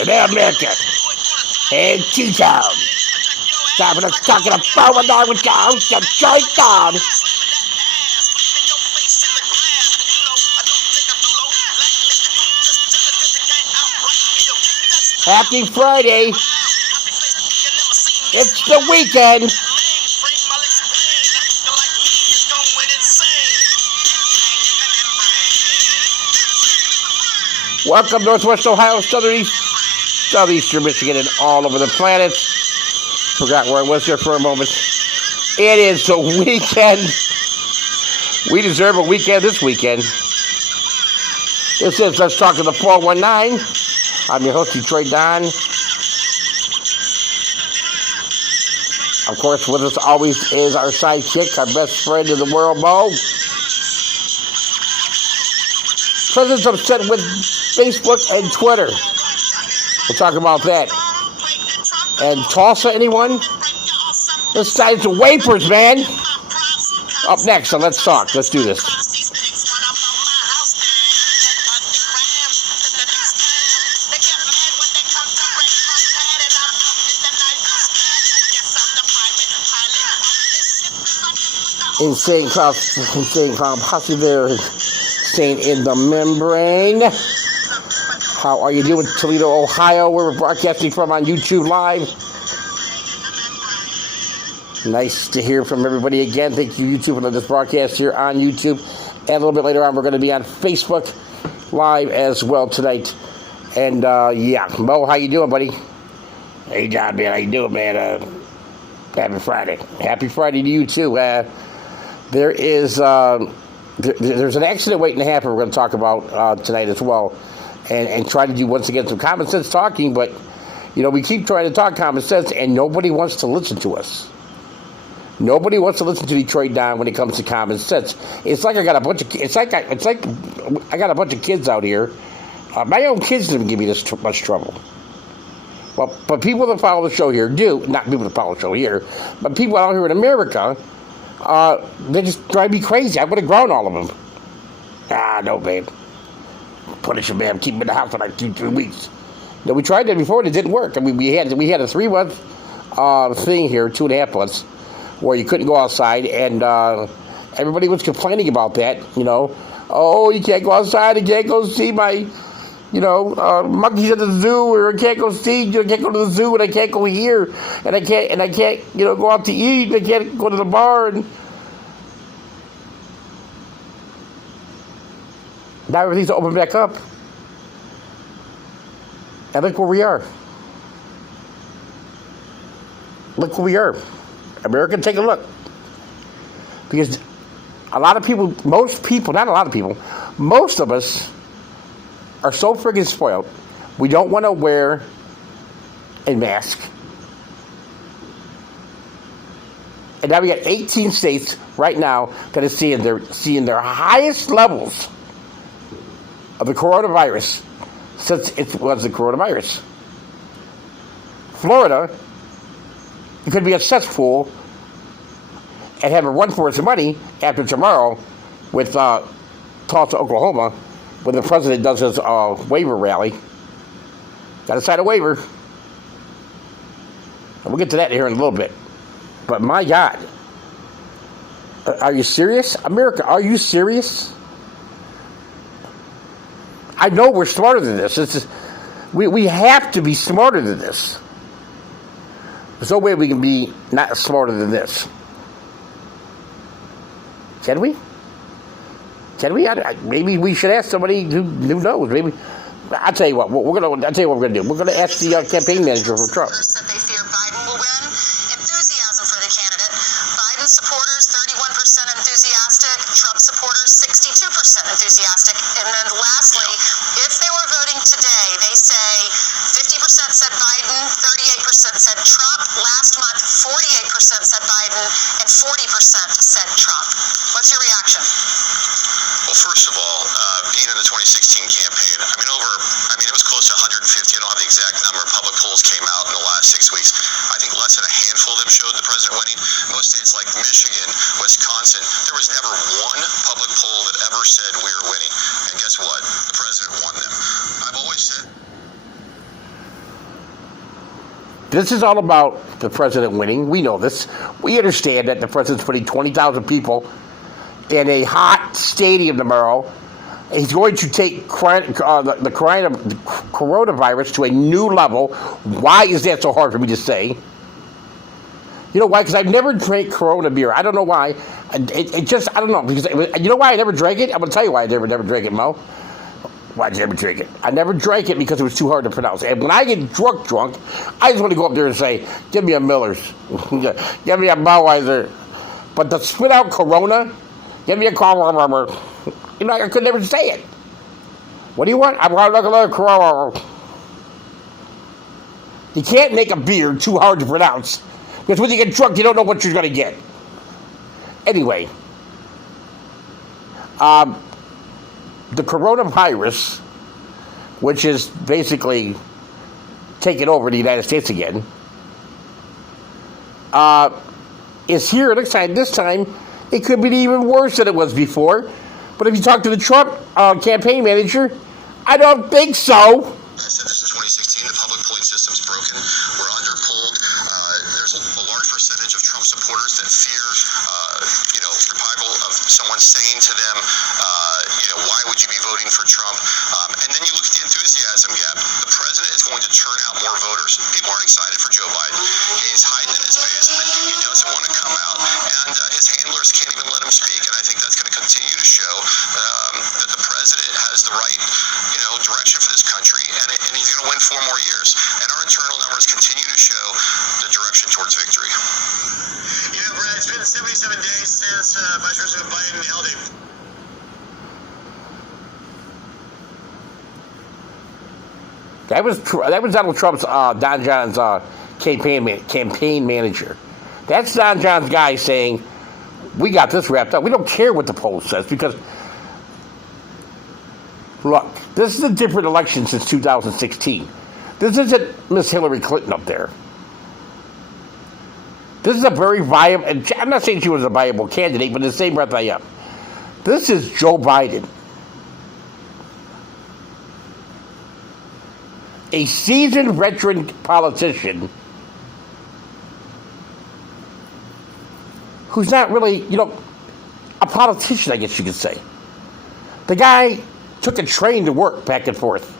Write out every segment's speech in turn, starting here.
in America. And T-Town. Time for us talking about what I was down, Detroit down. Happy Friday. It's the weekend. Welcome Northwest Ohio, Southeastern Michigan, and all over the planet. Forgot where I was there for a moment. It is the weekend. We deserve a weekend this weekend. This is Let's Talk to the 419. I'm your host, Detroit Don. Of course, with us always is our sidekick, our best friend in the world, Mo. President's upset with Facebook and Twitter. We'll talk about that. And Tulsa, anyone? This guy's the wafers, man. Up next, so let's talk. Let's do this. Insane Clown Posse there, staying in the membrane. How are you doing, Toledo, Ohio, where we're broadcasting from on YouTube Live? Nice to hear from everybody again. Thank you, YouTube, for this broadcast here on YouTube. And a little bit later on, we're going to be on Facebook Live as well tonight. And, yeah, Mo, how you doing, buddy? Hey, John, man, how you doing, man? Happy Friday. Happy Friday to you, too. There is there's an accident waiting to happen we're going to talk about tonight as well, and try to do once again some common sense talking. But you know, we keep trying to talk common sense, and nobody wants to listen to us. Nobody wants to listen to Detroit Don when it comes to common sense. It's like I got a bunch of I got a bunch of kids out here. My own kids didn't give me this much trouble. Well, but people that follow the show here do, not people that follow the show here, but people out here in America. They just drive me crazy. I would have grown all of them. No, babe. Punish them, man. Keep them in the house for like 2-3 weeks. No, we tried that before and it didn't work. I mean, we had a 3-month thing here, 2.5 months, where you couldn't go outside, and everybody was complaining about that. You know, oh, you can't go outside. You can't go see my, monkeys at the zoo, or I can't go see. I can't go to the zoo, and I can't go here, and I can't, go out to eat. I can't go to the bar, and now everything's open back up. And look where we are. Look where we are. America, take a look. Because a lot of people, most of us are so friggin' spoiled. We don't want to wear a mask. And now we got 18 states right now that are seeing their highest levels of the coronavirus since it was the coronavirus. Florida, it could be a cesspool and have a run for its money after tomorrow with Tulsa, Oklahoma, when the president does his waiver rally. Got to sign a waiver. And we'll get to that here in a little bit. But my God, are you serious? America, are you serious? I know we're smarter than this. We have to be smarter than this. There's no way we can be not smarter than this. Can we? Can we? Maybe we should ask somebody who knows. Maybe I'll tell you what we're gonna do. We're gonna ask the campaign manager for Trump. That they fear Biden will win. Enthusiasm for the candidate. Biden supporters 31% enthusiastic. Trump supporters 62% enthusiastic. And then lastly, if they were voting today, they say 50% said Biden, 38% said Trump. Last month, 48% said Biden, and 40% said Trump. What's your reaction? Well, first of all, being in the 2016 campaign, it was close to 150. I don't have the exact number. Public polls came out in the last 6 weeks. I think less than a handful of them showed the president winning. Most states like Michigan, Wisconsin, there was never one public poll that ever said we were winning. And guess what? The president won them. I've always said... This is all about the president winning. We know this. We understand that the president's putting 20,000 people in a hot stadium tomorrow. He's going to take the coronavirus to a new level. Why is that so hard for me to say? You know why? Because I've never drank Corona beer. I don't know why. It just, I don't know. Because you know why I never drank it? I'm going to tell you why I never drank it, Mo. Why'd you never drink it? I never drank it because it was too hard to pronounce. And when I get drunk, I just want to go up there and say, give me a Miller's. Give me a Budweiser. But to spit out Corona, give me a Corona. You know, I could never say it. What do you want? I want a Corona. You can't make a beer too hard to pronounce. Because when you get drunk, you don't know what you're going to get. Anyway, the coronavirus, which is basically taking over the United States again, is here next time. This time, it could be even worse than it was before. But if you talk to the Trump campaign manager, I don't think so. I said this in 2016, the public polling system's broken. We're underpolled. There's a large percentage of Trump supporters that fear, revival of someone saying to them, why would you be voting for Trump? And then you look at the enthusiasm gap. The president is going to turn out more voters. People aren't excited for Joe Biden. He's hiding in his basement. He doesn't want to come out. And his handlers can't even let him speak. And I think that's going to continue to show that the president has the right, direction for this country. And he's going to win 4 more years. And our internal numbers continue to show the direction towards victory. Brad, it's been 77 days since Vice President Biden held a... That was Donald Trump's Don John's campaign manager. That's Don John's guy saying, we got this wrapped up. We don't care what the poll says because, look, this is a different election since 2016. This isn't Miss Hillary Clinton up there. This is a very viable, and I'm not saying she was a viable candidate, but in the same breath I am. This is Joe Biden. A seasoned veteran politician who's not really, a politician, I guess you could say. The guy took a train to work back and forth.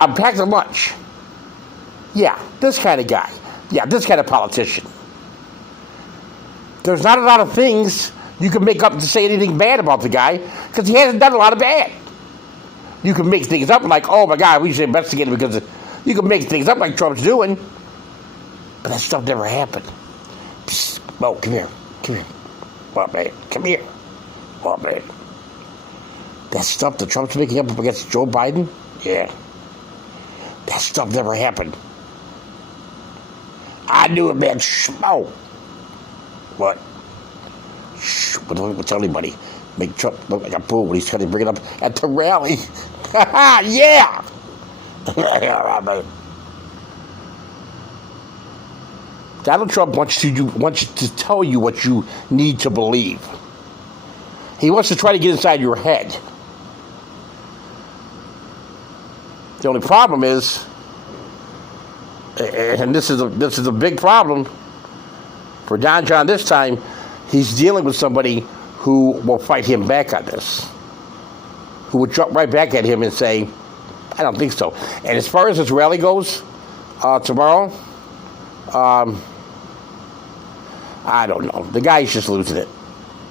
I'm packed a lunch. Yeah, this kind of guy. Yeah, this kind of politician. There's not a lot of things you can make up to say anything bad about the guy because he hasn't done a lot of bad. You can make things up like, oh my God, we should investigate him because you can make things up like Trump's doing. But that stuff never happened. Psst, Mo, come here. What, man? Come here. What, man? That stuff that Trump's making up against Joe Biden? Yeah. That stuff never happened. I knew it, man. Shh, Mo. What? Shh, but don't tell anybody. Make Trump look like a fool when he's trying to bring it up at the rally. Yeah! Donald Trump wants to tell you what you need to believe. He wants to try to get inside your head. The only problem is, and this is a big problem for Don John this time, he's dealing with somebody who will fight him back on this, who would jump right back at him and say, I don't think so. And as far as this rally goes tomorrow, I don't know. The guy's just losing it.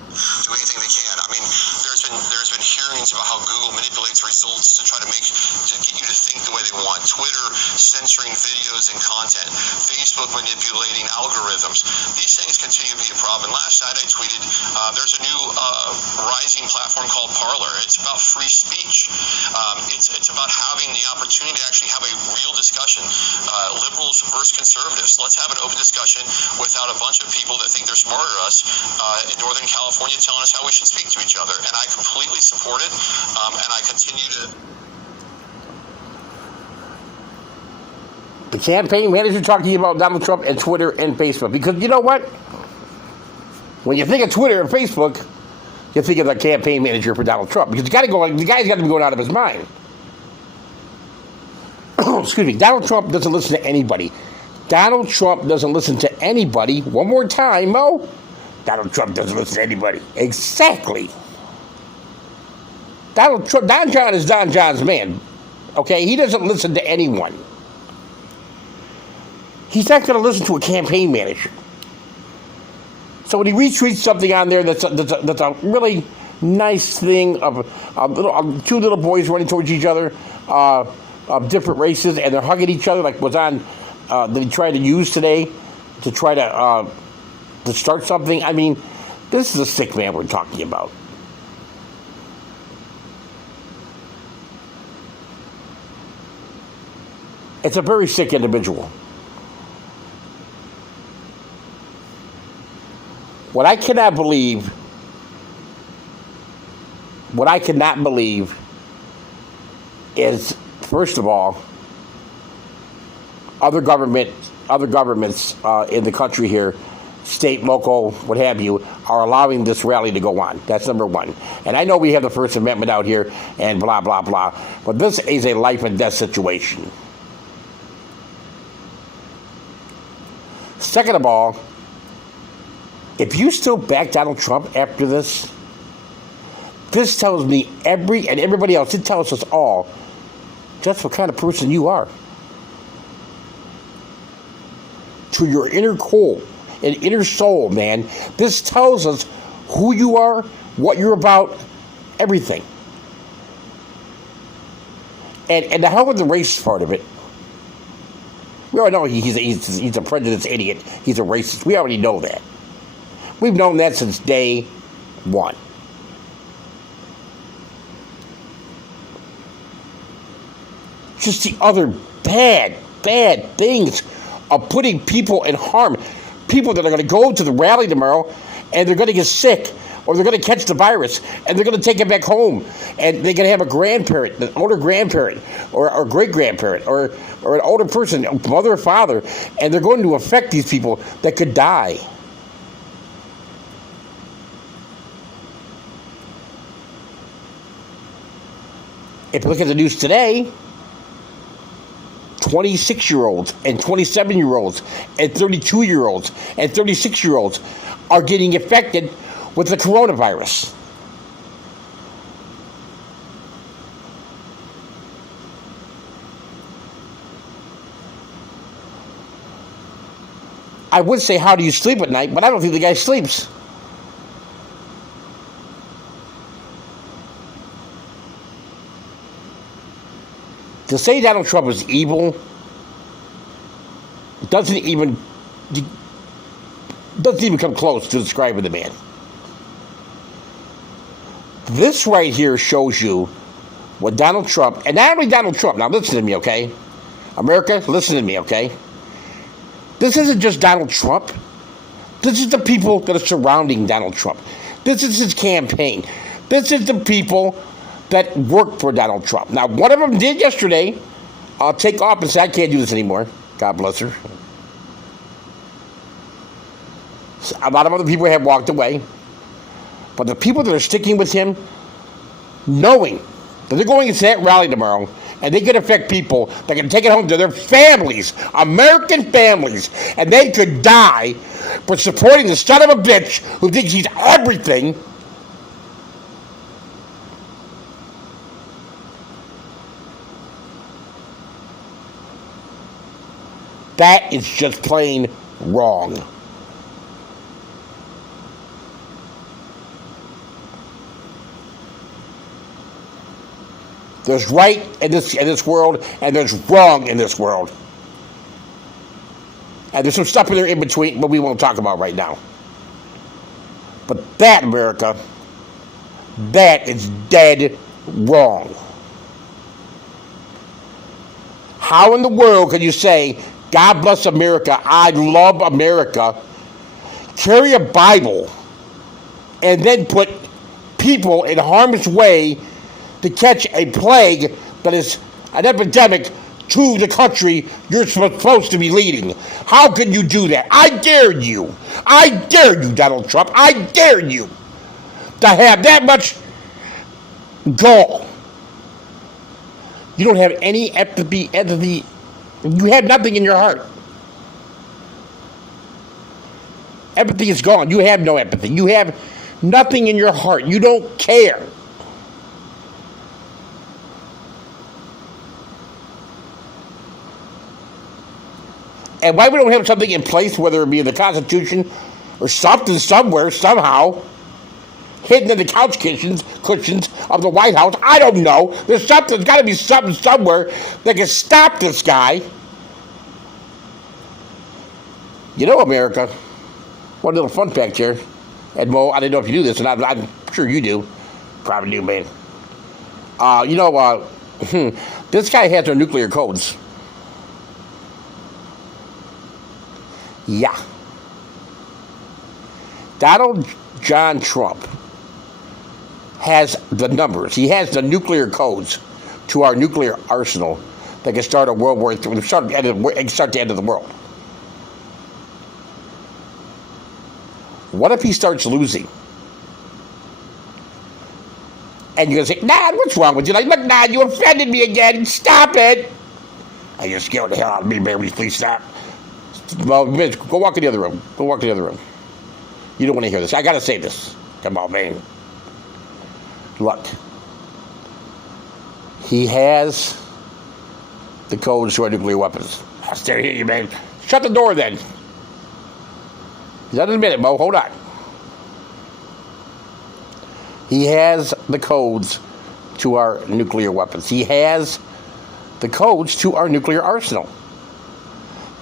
Do anything they can. I mean, there's been hearings about how Google manipulates results to try to get you to think the way they want. Twitter censoring videos and content. Facebook manipulating algorithms. These things continue to be a problem. Last night I tweeted, there's a new rising platform called Parler. It's about free speech. It's about having the opportunity to actually have a real discussion. Liberals versus conservatives. Let's have an open discussion without a bunch of people that think they're smarter than us in Northern California telling us how we should speak to each other. And I completely support it, and I continue to... The campaign manager talking about Donald Trump and Twitter and Facebook. Because you know what? When you think of Twitter and Facebook, you think of the campaign manager for Donald Trump. Because the guy's got to be going out of his mind. excuse me, Donald Trump doesn't listen to anybody. Donald Trump doesn't listen to anybody. One more time, Mo. Donald Trump doesn't listen to anybody. Exactly. Don John is Don John's man. Okay? He doesn't listen to anyone. He's not going to listen to a campaign manager. So when he retweets something on there that's a really nice thing of two little boys running towards each other of different races, and they're hugging each other, like was on that he tried to use today to try to start something. I mean, this is a sick man we're talking about. It's a very sick individual. What I cannot believe is, first of all, other governments in the country here, state, local, what have you, are allowing this rally to go on. That's number one. And I know we have the First Amendment out here and blah, blah, blah, but this is a life and death situation. Second of all, if you still back Donald Trump after this tells me and everybody else, it tells us all just what kind of person you are. To your inner core and inner soul, man, this tells us who you are, what you're about, everything. And the hell with the racist part of it. We already know he's a prejudiced idiot. He's a racist. We already know that. We've known that since day one. Just the other bad things of putting people in harm. People that are going to go to the rally tomorrow and they're going to get sick, or they're going to catch the virus and they're going to take it back home, and they're going to have a grandparent, an older grandparent, or great-grandparent, or an older person, mother or father, and they're going to affect these people that could die. If you look at the news today, 26-year-olds and 27-year-olds and 32-year-olds and 36-year-olds are getting infected with the coronavirus. I would say, how do you sleep at night? But I don't think the guy sleeps. To say Donald Trump is evil doesn't even come close to describing the man. This right here shows you what Donald Trump, and not only Donald Trump, now listen to me, okay? America, listen to me, okay? This isn't just Donald Trump. This is the people that are surrounding Donald Trump. This is his campaign. This is the people that worked for Donald Trump. Now, one of them did yesterday take off and say, I can't do this anymore. God bless her. A lot of other people have walked away. But the people that are sticking with him, knowing that they're going into that rally tomorrow, and they could affect people that can take it home to their families, American families, and they could die for supporting the son of a bitch who thinks he's everything. That is just plain wrong. There's right in this world, and there's wrong in this world. And there's some stuff in there in between, but we won't talk about right now. But that, America, that is dead wrong. How in the world can you say, God bless America, I love America, carry a Bible, and then put people in harm's way to catch a plague that is an epidemic to the country you're supposed to be leading? How can you do that? I dare you. I dare you, Donald Trump. I dare you to have that much gall. You don't have any empathy. You have nothing in your heart. Empathy is gone. You have no empathy. You have nothing in your heart. You don't care. And why we don't have something in place, whether it be in the Constitution or something somewhere, somehow, hidden in the couch cushions of the White House, I don't know. There's got to be something somewhere that can stop this guy. You know, America, one little fun fact here, and Mo, I didn't know if you do this, and I'm sure you do. Probably do, man. This guy has our nuclear codes. Yeah. Donald John Trump has the numbers. He has the nuclear codes to our nuclear arsenal that can start a World War III, start the end of the world. What if he starts losing? And you're going to say, Nad, what's wrong with you? Like, look, Nad, you offended me again. Stop it. Oh, you're scared the hell out of me, baby. Please stop. Well, Mitch, go walk in the other room. Go walk in the other room. You don't want to hear this. I got to say this. Come on, man. Look. He has the codes to our nuclear weapons. I still hear you, man. Shut the door, then. Not in a minute, Mo. Hold on. He has the codes to our nuclear weapons. He has the codes to our nuclear arsenal.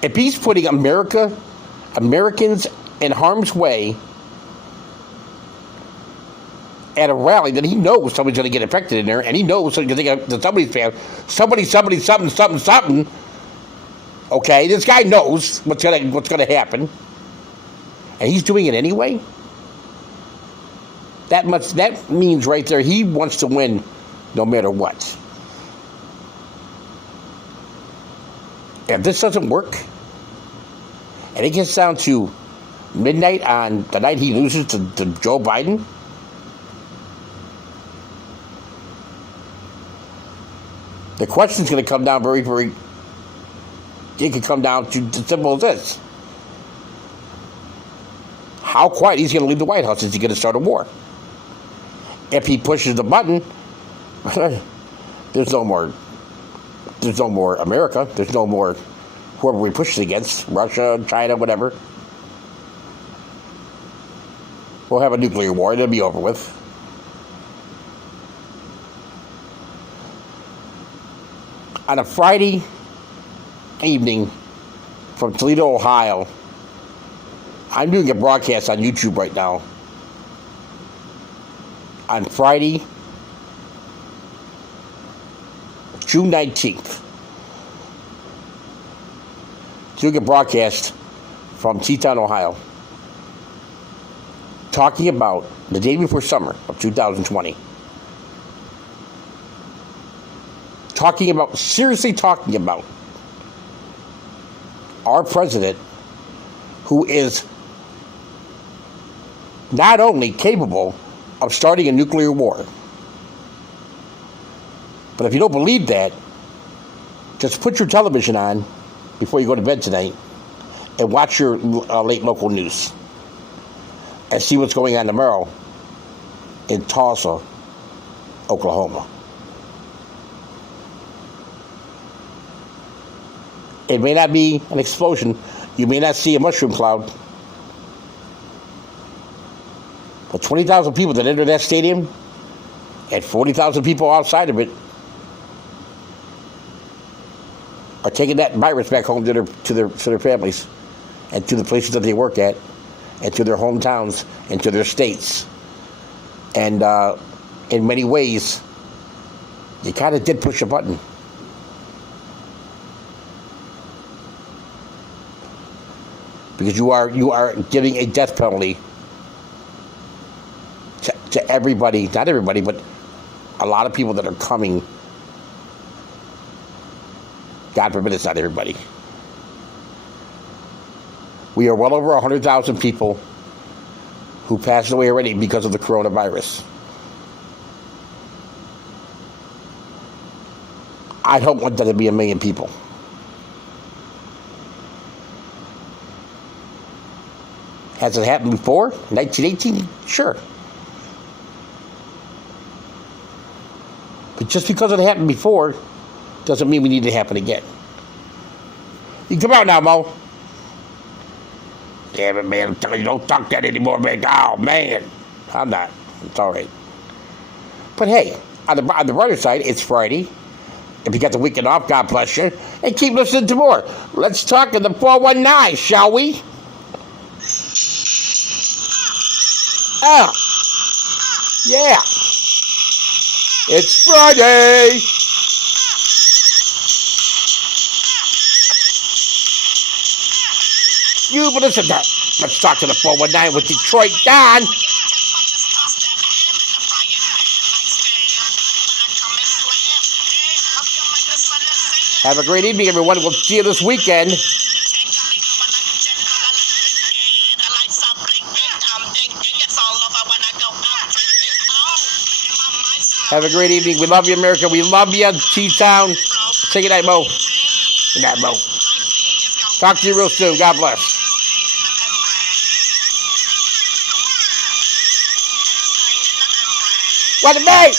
If he's putting Americans in harm's way at a rally that he knows somebody's going to get affected in there, and he knows somebody's family, something. Okay, this guy knows what's going to happen, and he's doing it anyway. That means right there he wants to win no matter what. If this doesn't work, and it gets down to midnight on the night he loses to Joe Biden, the question's going to come down very, very, it could come down to as simple as this. How quiet he's going to leave the White House? Is he going to start a war? If he pushes the button, there's no more America. There's no more whoever we push it against, Russia, China, whatever. We'll have a nuclear war. It'll be over with. On a Friday evening from Toledo, Ohio, I'm doing a broadcast on YouTube right now. On Friday, June 19th, doing a broadcast from Teton, Ohio, talking about the day before summer of 2020. Seriously talking about our president, who is not only capable of starting a nuclear war, but if you don't believe that, just put your television on before you go to bed tonight and watch your late local news and see what's going on tomorrow in Tulsa, Oklahoma. It may not be an explosion. You may not see a mushroom cloud. But 20,000 people that entered that stadium and 40,000 people outside of it are taking that virus back home to their families and to the places that they work at and to their hometowns and to their states. And in many ways, you kind of did push a button. Because you are giving a death penalty to everybody, not everybody, but a lot of people that are coming. God forbid it's not everybody. We are well over 100,000 people who passed away already because of the coronavirus. I don't want there to be 1 million people. Has it happened before? 1918? Sure. But just because it happened before doesn't mean we need it to happen again. You come out now, Mo. Damn it, man. I'm telling you, don't talk that anymore, man. Oh, man. I'm not. It's all right. But hey, on the brighter side, it's Friday. If you got the weekend off, God bless you. And keep listening to more. Let's talk in the 419, shall we? Oh. Yeah. It's Friday. You but listen to that. Let's talk to the 419 with Detroit Don. Have a great evening, everyone. We'll see you this weekend. Have a great evening. We love you, America. We love you, T-Town. Say good night, Mo. Good night, Mo. Talk to you real soon. God bless. What a mate!